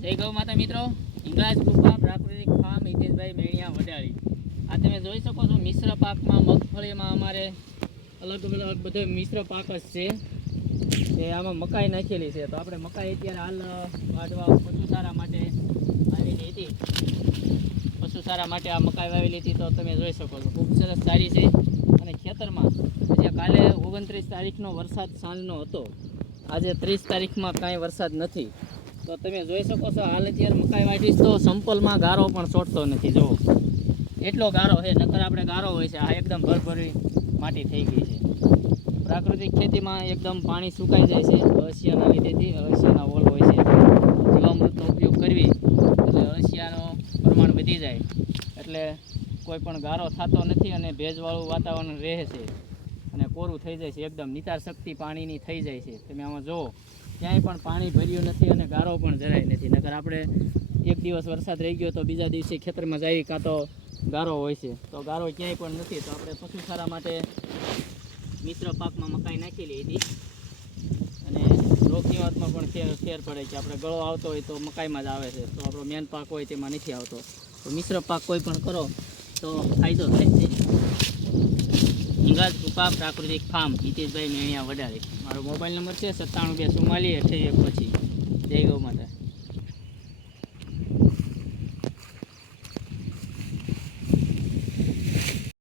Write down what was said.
જય ગૌ માતા મિત્રો. હિંગળાજ કૃપા પ્રાકૃતિક ફાર્મ, હિતેશભાઈ મેણિયા વડાળી. આ તમે જોઈ શકો છો મિશ્ર પાકમાં, મગફળીમાં અમારે અલગ અલગ બધો મિશ્ર પાક જ છે. કે આમાં મકાઈ નાખેલી છે. તો આપણે મકાઈ અત્યારે હાલ વાઢવા પશુચારા માટે વાવેલી હતી. પશુચારા માટે આ મકાઈ વાવેલી હતી તો તમે જોઈ શકો છો. ખૂબ સરસ સારી છે. અને ખેતરમાં જે કાલે ઓગણત્રીસ તારીખનો વરસાદ સાંજનો હતો. આજે ત્રીસ તારીખમાં કાંઈ વરસાદ નથી. તો તમે જોઈ શકો છો, હાલ અત્યારે મકાઈ વાટીશ તો સંપલમાં ગારો પણ છોડતો નથી, જુઓ. એટલો ગારો છે, નકર આપણે ગારો હોય છે, આ એકદમ ભરભરી માટી થઈ ગઈ છે. પ્રાકૃતિક ખેતીમાં એકદમ પાણી સુકાઈ જાય છે અળસિયાના લીધેથી અળસિયાના ઓલ હોય છે. જીવામૃતનો ઉપયોગ કરવી, એટલે અળસિયાનું પ્રમાણ વધી જાય. એટલે કોઈ પણ ગારો થતો નથી અને ભેજવાળું વાતાવરણ રહે છે. અને કોરું થઈ જાય છે, એકદમ નિતાર શક્તિ પાણીની થઈ જાય છે. તમે આમાં જુઓ. ક્યાંય પણ પાણી ભર્યું નથી અને ગારો પણ જરાય નથી. નકર આપણે એક દિવસ વરસાદ રહી ગયો તો બીજા દિવસે ખેતરમાં જાય કાં તો ગારો હોય છે. તો ગારો ક્યાંય પણ નથી. તો આપણે પશુસારા માટે મિશ્ર પાકમાં મકાઈ નાખેલી હતી. અને રોગ નિવાતમાં પણ ફેર ફેર પડે છે. આપણે ગળો આવતો હોય તો મકાઈમાં જ આવે છે. તો આપણો મેન પાક હોય તેમાં નથી આવતો. તો મિશ્ર પાક કોઈ પણ કરો તો ફાયદો થાય છે. કૃપા પ્રાકૃતિક ફાર્મ, હિતેશભાઈ મેણિયા વડાળી મારો મોબાઈલ નંબર છે, સત્તાણું બે ચુમ્માલીસ અઠ્યાવીસ પછી જય ગૌ માતા.